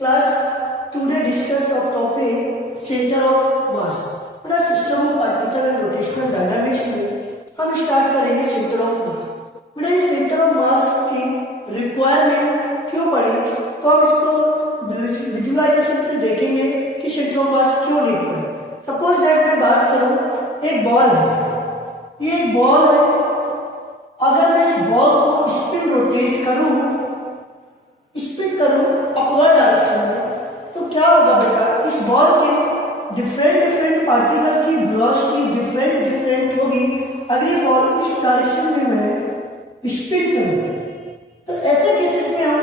Class, today discuss the topic center of mass. अपना system of particle and rotational dynamics में हम start करेंगे centre of मास। बेटा ये सेंटर ऑफ मास की रिक्वायरमेंट क्यों पड़ी, तो हम इसको विजुअलाइजेशन से देखेंगे कि सेंटर ऑफ मास क्यों नीड पड़ी। सपोज दैट मैं बात करूं, एक बॉल है, ये एक बॉल है, अगर मैं इस बॉल को स्पिन रोटेट करूं अपवर्ड डायरेक्शन में, तो क्या होगा बेटा, इस बॉल के डिफरेंट पार्टिकल की वेलोसिटी डिफरेंट होगी। अगर ये बॉल इस डायरेक्शन में मैं स्पिन करूं, तो ऐसे केसेस में हम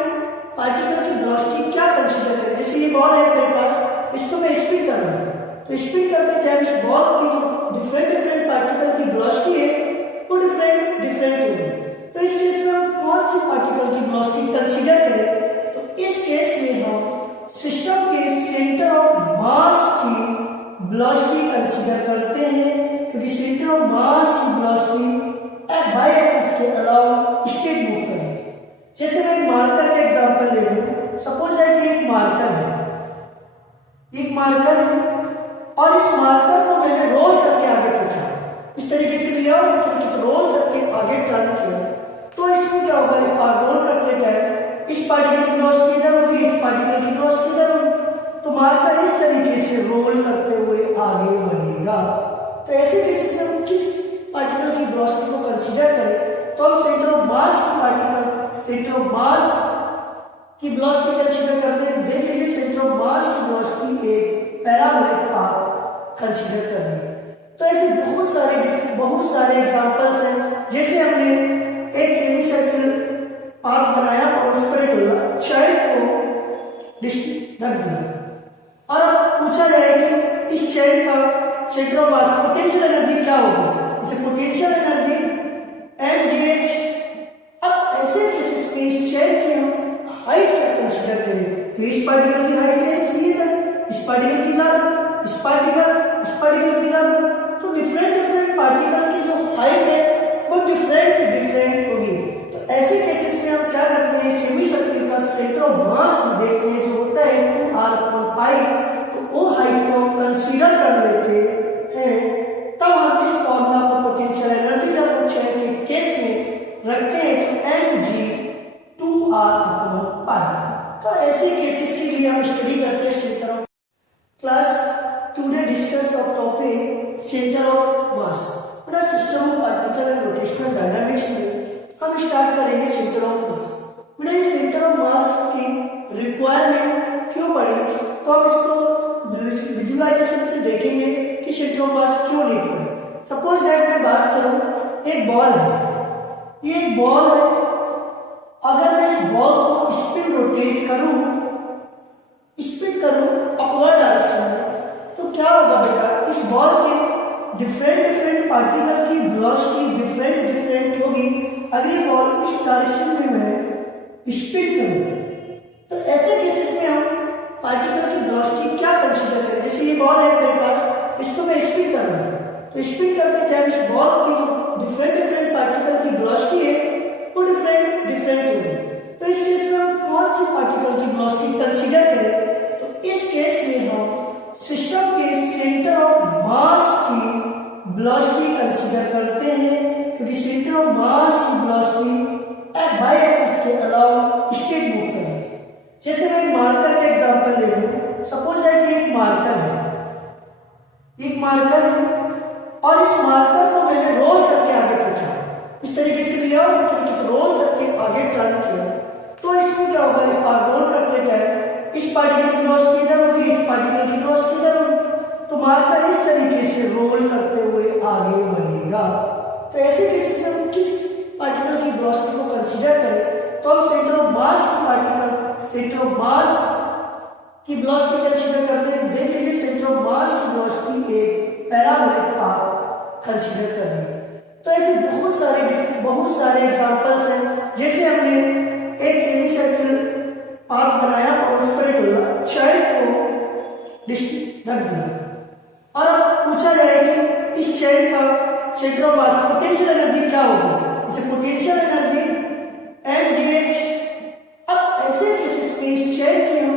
पार्टिकल की वेलोसिटी क्या कंसीडर करें। जैसे ये बॉल है मेरे पास, इसको मैं स्पिन कर रहा हूं, तो स्पिन करते टाइम इस बॉल की जो डिफरेंट पार्टिकल की वेलोसिटी है वो डिफरेंट होगी। तो इस केस में हम कौन सी पार्टिकल की वेलोसिटी कंसीडर करें, तो इस केस में हम सिस्टम के सेंटर ऑफ मास की वेलोसिटी कंसीडर करते हैं, क्योंकि सेंटर ऑफ मास की वेलोसिटी बाय एक्सिस के अलावा स्टेट मूव करेगी। जैसे मैं एक मार्कर का एग्जांपल ले लूं, सपोज दैट ये एक मार्कर है और इस मार्कर को मैंने रोल करके आगे खींचा, इस तरीके से लिया और इस तरीके से रोल करके आगे टर्न किया, तो इसमें क्या होगा, इस बार रोल करते टाइम इस पार्टिकल की वेलोसिटी इधर होगी, इस पार्टिकल की वेलोसिटी इधर होगी, तो मार्कर इस तरीके से रोल करते हुए आगे बढ़ेगा। तो ऐसे केसेस में हम किस पार्टिकल की वेलोसिटी को कंसीडर करें, तो हम सेंटर ऑफ मास की वेलोसिटी कंसीडर करते हैं। देख लीजिए, सेंटर ऑफ मास की वेलोसिटी एक पैराबोलिक पाथ कंसीडर कर रही है। तो ऐसे बहुत सारे एग्जांपल्स हैं। जैसे हमने एक सेमी सर्किल पाथ बनाया और उस पर एक चाइल्ड को रख दिया, और अब पूछा जाए कि इस चाइल्ड का centre of mass potential energy क्या होगी, इसे पोटेंशियल एनर्जी mgh। अब ऐसे केसेस में इस चाइल्ड की हम हाइट क्या कंसीडर करें, कि इस पार्टिकल की हाइट है, इस पार्टिकल की ज्यादा, इस पार्टिकल की ज्यादा, तो डिफरेंट पार्टिकल की जो हाइट है वो डिफरेंट होगी। तो ऐसे केसेस में हम क्या करते हैं, सेमी सर्किल का सेंटर ऑफ मास देखते हैं, जो होता है 2r/π, तो वो हाइट को हम कंसीडर कर लेते हैं। तब हम इस फॉर्मूला को पोटेंशियल एनर्जी जब के केस में रखते हैं, तो mg 2r/π। तो ऐसे केसेस के लिए हम स्टडी करते हैं centre of class. Today discuss the topic centre of mass. अपना system of particle and rotational dynamics में हम स्टार्ट करेंगे सेंटर ऑफ मास। बेटा ये सेंटर ऑफ मास की रिक्वायरमेंट क्यों पड़ी, तो हम इसको विजुअलाइजेशन से देखेंगे कि सेंटर ऑफ मास क्यों नीड पड़ी। सपोज दैट मैं बात करूं, एक बॉल है, ये एक बॉल है, अगर मैं इस बॉल को स्पिन रोटेट करूं अपवर्ड डायरेक्शन में, तो क्या होगा बेटा, इस बॉल के डिफरेंट पार्टिकल की वेलोसिटी डिफरेंट होगी। अगर ये बॉल इस डायरेक्शन में मैं स्पिन करूं, तो ऐसे केसेस में हम पार्टिकल की वेलोसिटी क्या कंसीडर करें। जैसे ये बॉल है मेरे पास, इसको मैं स्पिन कर रहा हूं, तो स्पिन करते टाइम इस बॉल की जो डिफरेंट पार्टिकल की वेलोसिटी है वो डिफरेंट होगी। तो इस केस में हम कौन सी पार्टिकल की वेलोसिटी कंसीडर करें, तो इस केस में हम सिस्टम के सेंटर ऑफ मास की वेलोसिटी कंसीडर करते हैं, क्योंकि सेंटर ऑफ मास की वेलोसिटी बाय एक्सिस के अलावा स्टेट मूव करेगी। जैसे मैं एक मार्कर का एग्जांपल ले लूं, सपोज दैट ये एक मार्कर है और इस मार्कर को मैंने रोल करके आगे खींचा, इस तरीके से लिया और इस तरीके से रोल करके आगे टर्न किया, तो इसमें क्या होगा, इस बार रोल करते टाइम इस पार्टिकल की वेलोसिटी इधर होगी, इस पार्टिकल की वेलोसिटी इधर होगी, तो मार्कर इस तरीके से रोल करते हुए आगे बढ़ेगा। तो ऐसे केसेस में हम किस पार्टिकल की वेलोसिटी को कंसीडर करें, तो हम सेंटर ऑफ मास की वेलोसिटी कंसीडर करते हैं। देख लीजिए, सेंटर ऑफ मास की वेलोसिटी एक पैराबोलिक पाथ कंसीडर कर रही है। तो ऐसे बहुत सारे एग्जांपल्स हैं। जैसे हमने एक सेमी सर्किल पाथ बनाया और उस पर एक चाइल्ड को रख दिया, और अब पूछा जाए कि इस चाइल्ड का centre of mass potential energy क्या होगी, इसे पोटेंशियल एनर्जी mgh। अब ऐसे केसेस में इस चाइल्ड की हम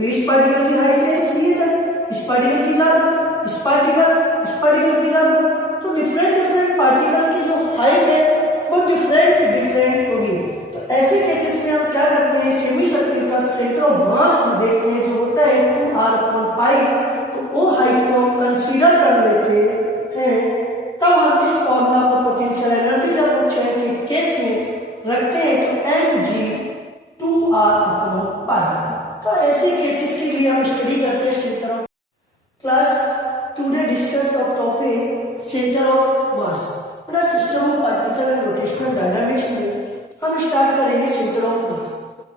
तो इस पार्टिकल की हाइट है इसलिए तक, इस पार्टिकल की ज्यादा, इस पार्टिकल की ज्यादा। तो डिफरेंट पार्टिकल की जो हाइट है वो डिफरेंट होगी। तो ऐसे केसेस में हम क्या करते हैं, सेमी सर्किल का सेंटर ऑफ मास देखते हैं जो होता है 2r/π, तो वो हाइट को हम कंसीडर कर लेते हैं। तब हम इस फॉर्मूला को पोटेंशियल एनर्जी जब पूछे के केस में रखते हैं तो mg 2r/π। तो ऐसे केसेस के लिए हम स्टडी करते हैं centre of class. Today discuss the topic centre of mass. अपना system of particle and rotational dynamics में हम स्टार्ट करेंगे सेंटर ऑफ मास।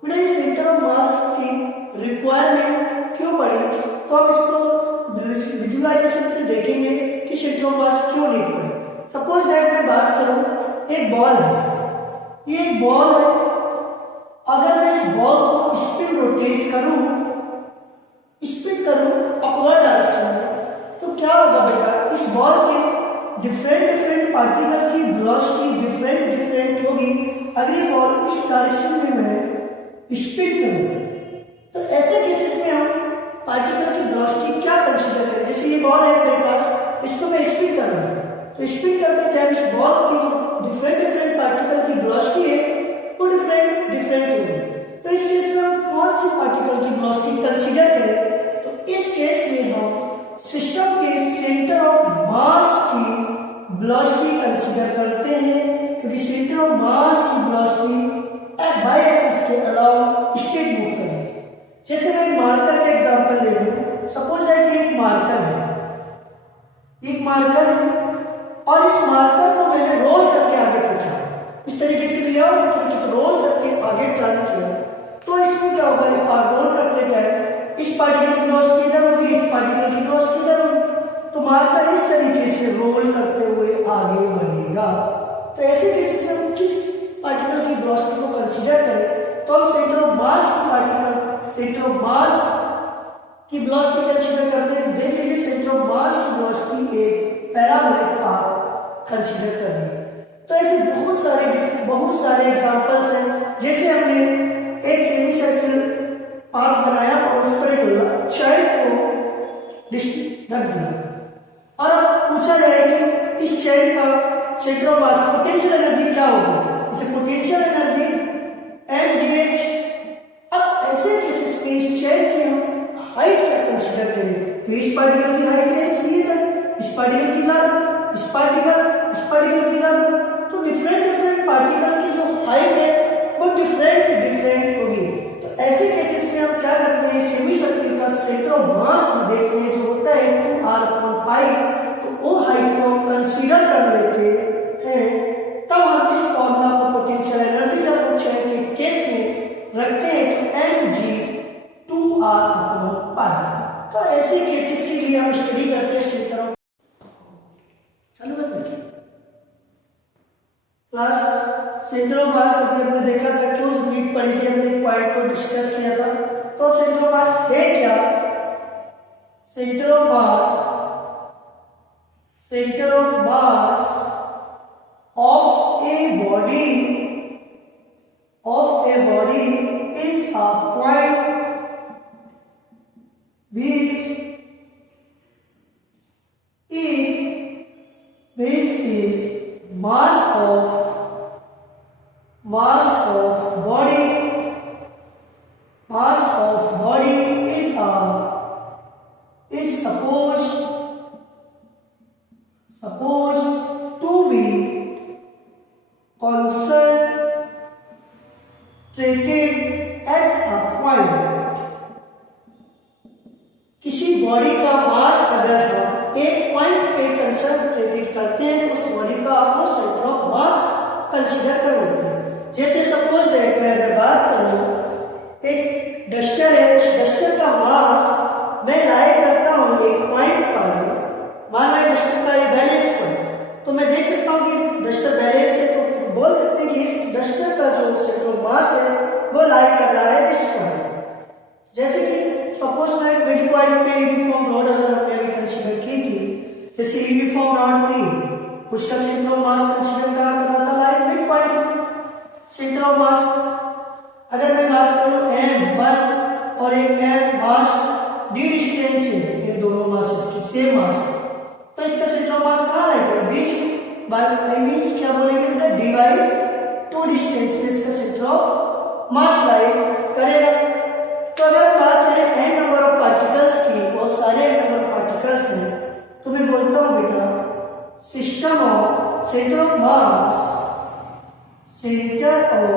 बेटा सेंटर ऑफ मास की रिक्वायरमेंट क्यों पड़ी, तो हम इसको विजुअलाइजेशन से देखेंगे कि सेंटर ऑफ मास क्यों नीड पड़ी। सपोज दैट मैं बात करूं, एक बॉल है, ये एक बॉल है, अगर मैं इस बॉल को स्पिन रोटेट करूं अपवर्ड डायरेक्शन में, तो क्या होगा बेटा, इस बॉल के डिफरेंट पार्टिकल की वेलोसिटी डिफरेंट होगी। अगली बॉल इस डायरेक्शन में मैं स्पिन करूंगा, तो ऐसे केसेस में हम पार्टिकल की वेलोसिटी क्या कंसीडर करें। जैसे ये बॉल है मेरे पास, इसको मैं स्पिन कर रहा हूं, तो स्पिन करते टाइम इस बॉल की डिफरेंट पार्टिकल की वेलोसिटी है वो डिफरेंट होगी। तो इस केस में हम कौन सी पार्टिकल की वेलोसिटी कंसीडर करें, तो इस केस में हम सिस्टम के सेंटर ऑफ मास की वेलोसिटी कंसीडर करते हैं, क्योंकि सेंटर ऑफ मास की वेलोसिटी बाय एक्सिस के अलावा स्टेट मूव करेगी। जैसे मैं मार्कर का एग्जांपल ले लूं, सपोज दैट ये एक मार्कर है, और इस मार्कर को मैंने रोल करके आगे फेंका, इस तरीके से लिया और इस तरीके से रोल करके आगे टर्न किया, तो इसमें क्या होगा, इस बार रोल करते टाइम इस पार्टिकल की वेलोसिटी इधर होगी, इस पार्टिकल की वेलोसिटी इधर होगी, तो मार्कर इस तरीके से रोल करते हुए आगे बढ़ेगा। तो ऐसे केसेस में हम किस पार्टिकल की वेलोसिटी को कंसीडर करें, तो हम सेंटर ऑफ मास की वेलोसिटी कंसीडर करते हैं। देख लीजिए सेंटर ऑफ मास की वेलोसिटी एक पैराबोलिक पाथ कंसीडर कर रही है। तो ऐसे बहुत सारे एग्जांपल्स हैं। जैसे हमने एक सेमी सर्किल पाथ बनाया और उस पर एक चाइल्ड को रख दिया, और अब पूछा जाए कि इस चाइल्ड का centre of mass potential energy क्या होगी, इसे पोटेंशियल एनर्जी mgh। अब ऐसे केसेस में इस चाइल्ड की हम हाइट क्या कंसीडर करें, कि इस पार्टिकल की हाइट है इसलिए तक, इस पार्टिकल की ज्यादा, इस पार्टिकल की ज्यादा। तो डिफरेंट पार्टिकल की जो हाइट है वो डिफरेंट होगी। तो ऐसे केसेस में हम क्या करते हैं, सेमी सर्किल का सेंटर ऑफ मास देखते हैं जो होता है 2r/π, तो वो हाइट को हम कंसीडर कर लेते हैं। तब हम इस फॉर्मूला को पोटेंशियल एनर्जी जब पूछे के केस में रखते हैं तो mg 2r/π। तो ऐसे केसेस के लिए हम स्टडी करते हैं centre of class. Centre of मास अभी हमने देखा था, क्यों नीड पड़ी थी, हमने एक पॉइंट को डिस्कस किया था। तो सेंटर ऑफ मास है क्या, centre of mass of a body is a point which is mass of body is supposed to be concentrated at a point। किसी बॉडी का मास अगर हम एक पॉइंट पे कंसंट्रेटेड करते हैं तो उस बॉडी का आपको सेंटर ऑफ मास कंसीडर कर लेते हैं। जैसे सपोज दैट मैं अगर बात करूं, एक डस्टर है, उस डस्टर का मास मैं लाया करता हूं एक पॉइंट पर, मान लो डस्टर का ये बैलेंस पर, तो मैं देख सकता हूं कि डस्टर बैलेंस है, तो बोल सकते हैं कि इस डस्टर का जो सेंटर ऑफ मास है वो लाई कर रहा है इस पॉइंट। जैसे कि सपोज मैं मिड पॉइंट पे यूनिफॉर्म रॉड अगर हमने अभी कंसीडर की थी, जैसे यूनिफॉर्म रॉड थी, उसका सेंटर ऑफ मास कंसीडर करा कर रहा था like mid point centre of मास। अगर मैं बात करूं m1 और एक है मास डी डिस्टेंस है, इन दोनों मासेस की सेम मास, तो इसका सेंटर ऑफ मास कहाँ रहेगा, बीच में, बाय आई मींस क्या बोलेंगे बेटा, डी बाई टू डिस्टेंस पे इसका सेंटर ऑफ मास लाई करेगा। तो अगर बात करें n नंबर ऑफ पार्टिकल्स की, बहुत सारे नंबर ऑफ पार्टिकल्स हैं, तो मैं बोलता हूँ बेटा system of centre of mass, centre of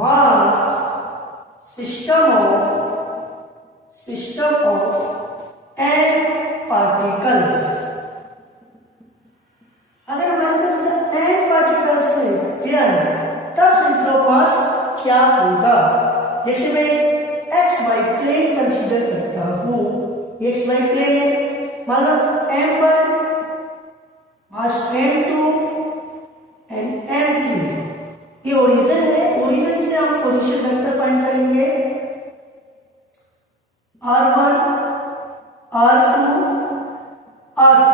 mass, system of n particles. अगर हमारे पास n पार्टिकल्स है तब सेंटर ऑफ मास क्या होगा। जैसे मैं xy प्लेन कंसीडर करता हूं, ये xy प्लेन है, मान लो m1 mass m2 and m3, ये ओरिजिन है, ओरिजिन से हम पोजीशन वेक्टर फाइंड करेंगे r1 r2 r3।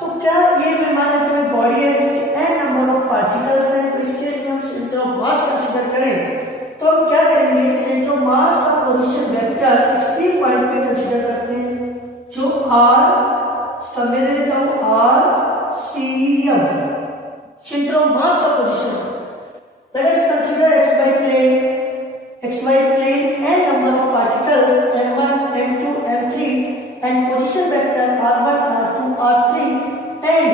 तो क्या ये मैं मान लेता हूं बॉडी है, इसके n नंबर ऑफ पार्टिकल्स हैं, तो इस केस में हम सेंटर ऑफ मास कंसीडर करें तो हम क्या करेंगे, सेंटर ऑफ मास का पोजीशन वेक्टर एक्सट्रीम पॉइंट पे कंसीडर करते हैं, जो r, इसका मैं दे देता हूं RCM, सेंटर ऑफ मास का position. Let us consider xy plane n number of particles m1 m2 m3 and position vector r1 r2 r3 and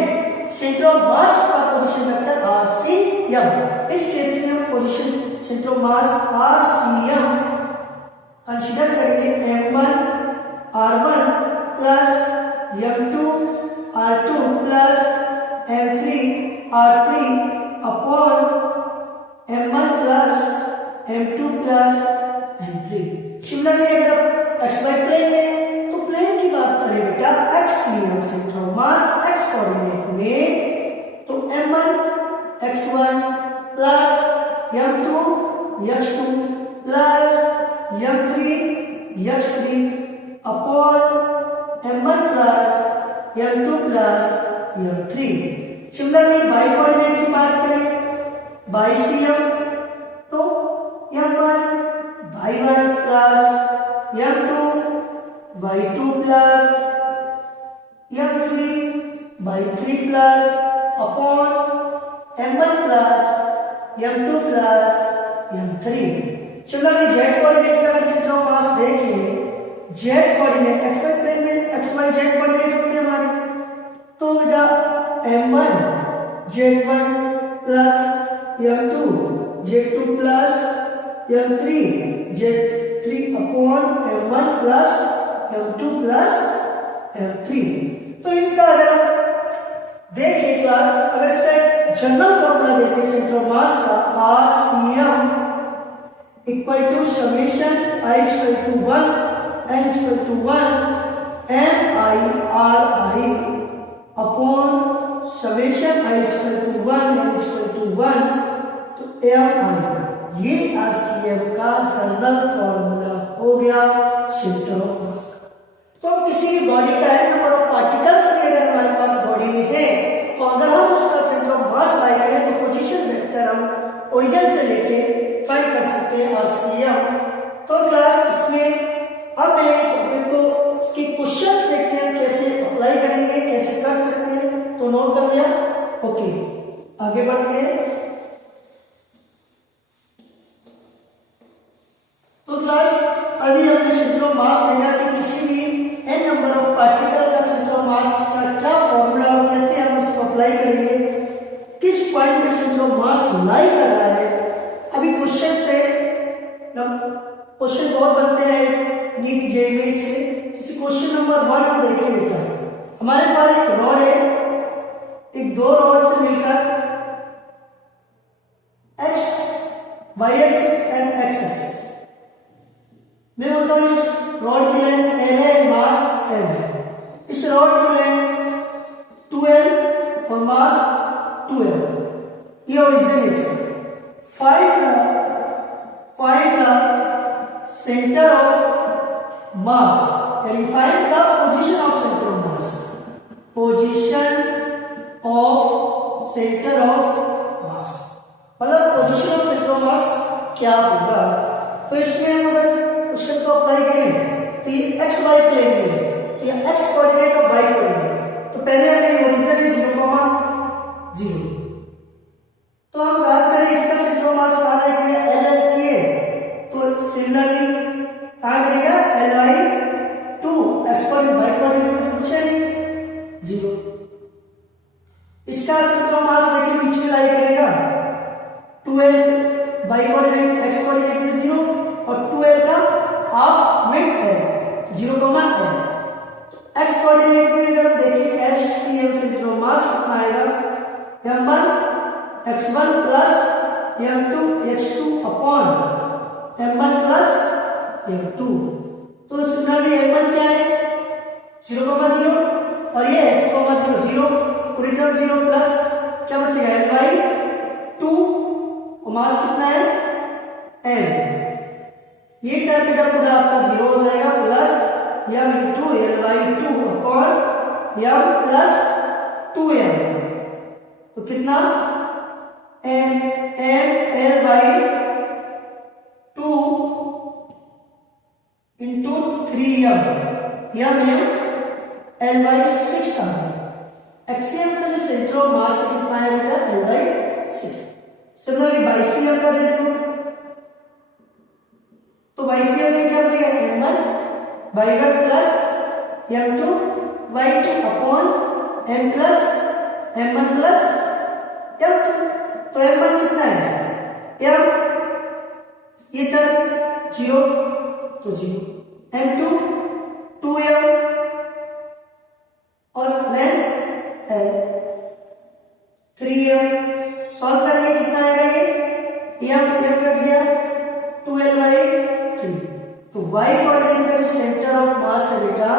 center of mass का position vector RCM। इस case में हम position centre of mass RCM consider करेंगे m1 r1 plus m2 r2 plus m3 r3 upon m1 plus m2 plus m3। Similarly अगर xy plane है तो plane की बात करें बेटा XCM centre of mass x coordinate में, तो m1 x1 plus m2 x2 plus m3 x3 upon m1 plus m2 plus m3। Similarly by coordinate की बात करें बाई CM, तो m1 y1 plus m2 y2 plus m3 y3 plus upon m1 plus m2 plus m3। Similarly z coordinate का centre of मास देखिए, z coordinate xy plane में xyz coordinate होते हैं हमारे, तो बेटा m1 z1 plus m2 z2 plus m3 z3 upon m1 plus m2 plus m3। तो इनका अगर देखिए क्लास, अगर इसका जनरल फॉर्मूला देते हैं सेंटर ऑफ मास का RCM equal to summation I equal to 1 n equal to 1 MIRI upon summation I equal to 1 n equal to 1, तो MI, ये RCM का जनरल फॉर्मूला हो गया सेंटर ऑफ मास का। तो किसी भी बॉडी का n नंबर ऑफ पार्टिकल्स अगर हमारे पास बॉडी में है, तो अगर हम उसका सेंटर ऑफ मास फाइंड करें तो पोजीशन वेक्टर हम ओरिजिन से लेके फाइंड कर सकते हैं RCM। तो क्लास इसमें अब मैं टॉपिक को इसके क्वेश्चंस देखते हैं कैसे अप्लाई करेंगे, कैसे कर सकते हैं, तो नोट कर लिया, ओके आगे बढ़ते हैं। तो क्लास अभी हमने सेंटर ऑफ मास देखा कि किसी भी n नंबर ऑफ पार्टिकल का सेंटर ऑफ मास का क्या फॉर्मूला और कैसे हम उसको अप्लाई करेंगे, किस पॉइंट पे सेंटर ऑफ मास लाई कर रहा है। अभी क्वेश्चन से क्वेश्चन बहुत बनते हैं नीट जेईई से। किसी क्वेश्चन नंबर 1 हम देखें बेटा, हमारे पास एक रॉड है, एक दो रॉड से मिलकर x y axis and x axis, मैं बोलता हूं इस रॉड की लेंथ L है, मास M है, इस रॉड की लेंथ 2L और मास 2M, ये ओरिजिन है। Find the centre of mass, यानी find the position of centre of mass, position of centre of mass, मतलब position of centre of mass क्या होगा। तो इसमें हम अगर क्वेश्चन को अप्लाई करें तो ये एक्स वाई प्लेन में है, तो ये एक्स कोऑर्डिनेट और वाई कोऑर्डिनेट। तो पहले हमें ओरिजिन है 0,0। तो हम बात करें इसका सेंटर ऑफ मास कहां है, एल की है, तो सिमिलरली कहां करेगा Li2 x coordinate Y coordinate में तो कुछ है नहीं 0। इसका सेंटर ऑफ मास देखिए पीछे लाई करेगा 12 वाई कोऑर्डिनेट एक्स कोऑर्डिनेट में 0 और 12 का हाफ विड्थ है 0, है। एक्स कोऑर्डिनेट में अगर हम देखें HCl सेंटर ऑफ मास कितना आएगा m1 x1 plus m2 x2 upon m1 plus m2। तो सिमिलरली m1 क्या है 0,0 और ये 2,0 0 पूरी टर्म 0 प्लस क्या बचेगा Ly2 और मास कितना है m। ये टर्म का पूरा आपका 0 हो जाएगा plus m into Ly2 upon m plus 2m। तो कितना m Ly2 into 3m Ly6 आ गया। एक्सीएल का जो सेंटर ऑफ मास कितना है बेटा Ly6। सिमिलरली बाइसीएल का देखो तो बाइसीएल में क्या बनेगा m1 y1 plus m2 y2 upon m plus m1 plus m2। तो m1 कितना है m, ये टर्म 0 तो 0, m2 2m और लेंथ l 3m। सॉल्व करेंगे कितना आएगा ये m कट गया 12/3। तो y कोऑर्डिनेट का जो सेंटर ऑफ मास है बेटा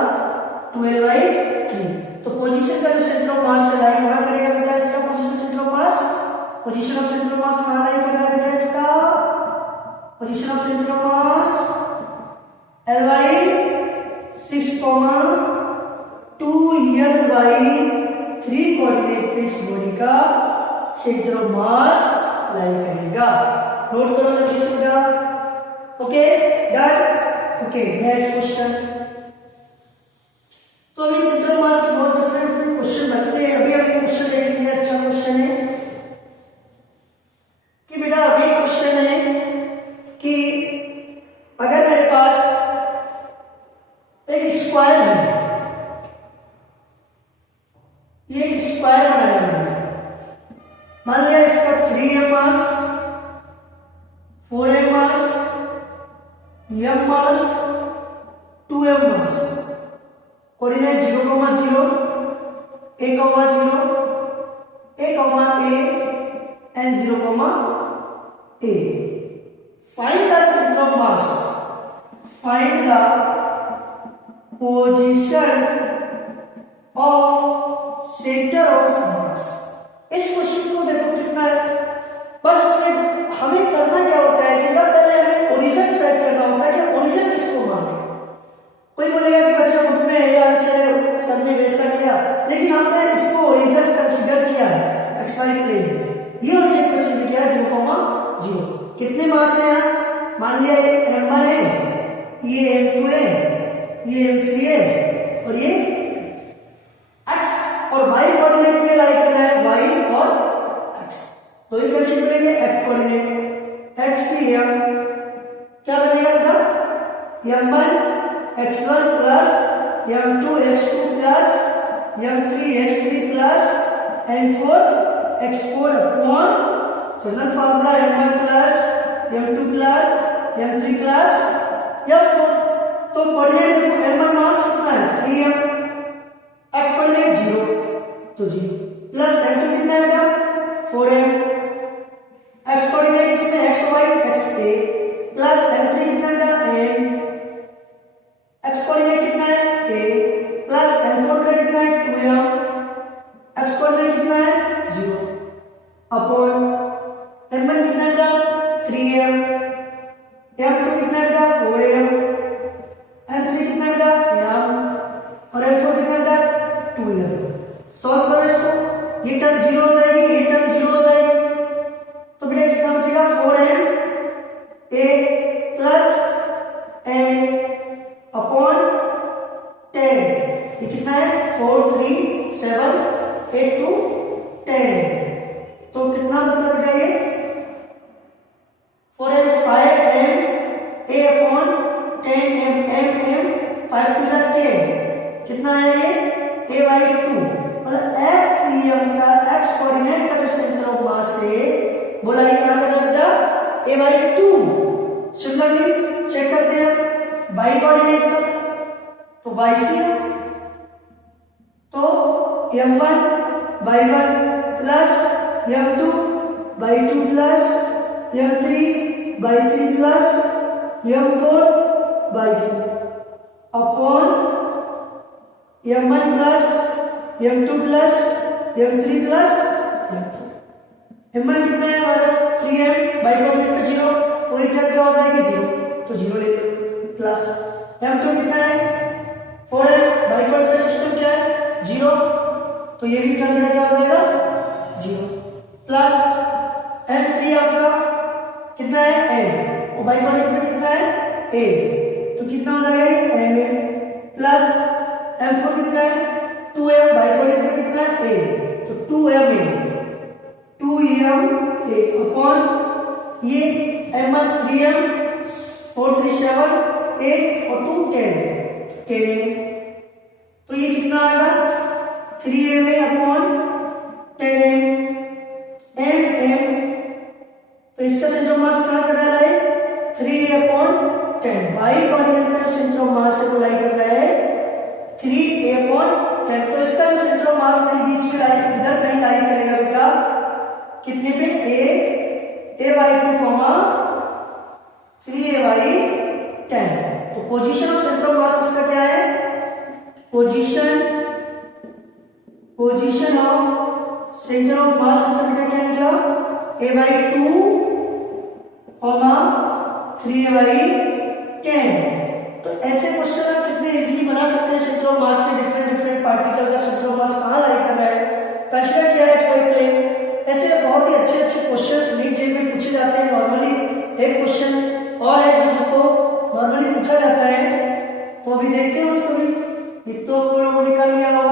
12/3। तो पोजीशन का जो सेंटर ऑफ मास है लाई कहां करेगा बेटा इसका position centre of mass, position of centre of मास कहां लाई करेगा बेटा इसका position of centre of mass Ly6, 2Ly3 coordinate पे इस बॉडी का सेंटर ऑफ मास लाई करेगा। नोट करो जल्दी से बेटा। Okay done. Okay next question. तो अभी सेंटर ऑफ मास के बहुत डिफरेंट क्वेश्चन बनते हैं। अभी हम क्वेश्चन देखेंगे। अच्छा क्वेश्चन है कि बेटा अभी क्वेश्चन है कि अगर मेरे पास एक स्क्वायर है, ये एक स्क्वायर बनाया मैंने, मान लिया इसका 3m mass 4m mass m mass 2m mass, coordinate 0,0 a, 0 a, and 0,a। find the center of mass, find the position of center of mass। इस क्वेश्चन को देखो कितना है, बस इसमें हमें करना क्या होता है कि पहले हमें ओरिजिन सेट करना होता है कि ओरिजिन किसको माने। कोई बोलेगा कि बच्चा बुक में ये आंसर है सर ने वैसा किया, लेकिन हमने इसको ओरिजिन कंसीडर किया है एक्सवाई प्लेन में। ये हमने कंसीडर किया 0,0। कितने मास है यहाँ, मान लिया ये m1 है, ये m2 है, ये m3 है और ये x और y कोऑर्डिनेट में लाई करना है y और x। तो ये कैसे करेंगे x कोऑर्डिनेट xm क्या बनेगा बेटा m1 x1 plus m2 x2 plus m3 x3 plus m4 x4 upon general formula m1 plus m2 plus m3 plus m4। तो कोऑर्डिनेट देखो m1 मास कितना है 3m, x कोऑर्डिनेट 0 तो 0 प्लस m2 कितना है बेटा 4m, x कोऑर्डिनेट इसमें xy xa plus m3 कितना है बेटा m, x कोऑर्डिनेट कितना है a प्लस m4 का कितना है 2m, x कोऑर्डिनेट कितना है 0 अपॉन m1 कितना है बेटा 3m, m2 कितना है बेटा 4m, m3 कितना है बेटा m और m4 कितना है बेटा 2m। सॉल्व करो इसको, ये टर्म 0 हो जाएगी, ये टर्म 0 हो जाएगी, तो बेटा कितना बचेगा 4m a प्लस m ए, कितना है ये a/2, मतलब xm का x कोऑर्डिनेट का जो सेंटर ऑफ मास है बोला ये क्या कर रहा है बेटा a/2। सिमिलरली चेक करते हैं y कोऑर्डिनेट का, तो yc तो m1 y1 plus m2 y2 plus m3 y3 plus m4 y4 upon m1 plus m2 plus m3 plus m4। m1 कितना है हमारा 3m, बाई कॉम्प्लीमेंट पे 0, पूरी टर्म क्या हो जाएगी 0, तो 0 ले लो, प्लस m2 कितना है 4m, बाई कॉम्प्लीमेंट सिस्टम क्या है 0, तो ये भी टर्म क्या हो जाएगा 0, प्लस m3 आपका कितना है m, और बाई कॉम्प्लीमेंट कितना है a, तो कितना हो जाएगा m प्लस m4 कितना है 2m, बाई कॉम्प्लीमेंट कितना है a, तो 2m अपॉन ये m1 3m 4 3 7 8 और 2 10 10, तो ये कितना आएगा 3m अपॉन 10m m, तो इसका सेंटर ऑफ मास कहां कर रहा है 3 अपॉन 10, बाई कोऑर्डिनेट का सेंटर ऑफ मास से बोलाई कर रहा है 3 अपॉन 10, तो इसका सेंटर ऑफ मास कहीं बीच में लाई, इधर कहीं लाई करेगा बेटा कितने पे a/2 कॉमा 3a/10, तो पोजीशन ऑफ सेंटर ऑफ मास इसका क्या है पोजीशन ऑफ सेंटर ऑफ मास इसका क्या निकला a/2 कॉमा 3a/10। तो ऐसे क्वेश्चन आप कितने इजीली बना सकते हैं सेंटर ऑफ मास से डिफरेंट पार्टिकल का सेंटर ऑफ मास कहां लाई करना है, कंसीडर किया है एक्सप्लेन प्लेन। ऐसे बहुत ही अच्छे अच्छे क्वेश्चंस नीट जेईई में पूछे जाते हैं नॉर्मली। एक क्वेश्चन और है जिसको नॉर्मली पूछा जाता है, तो अभी देखते हैं उसको भी। एक तो आपको निकाल लिया होगा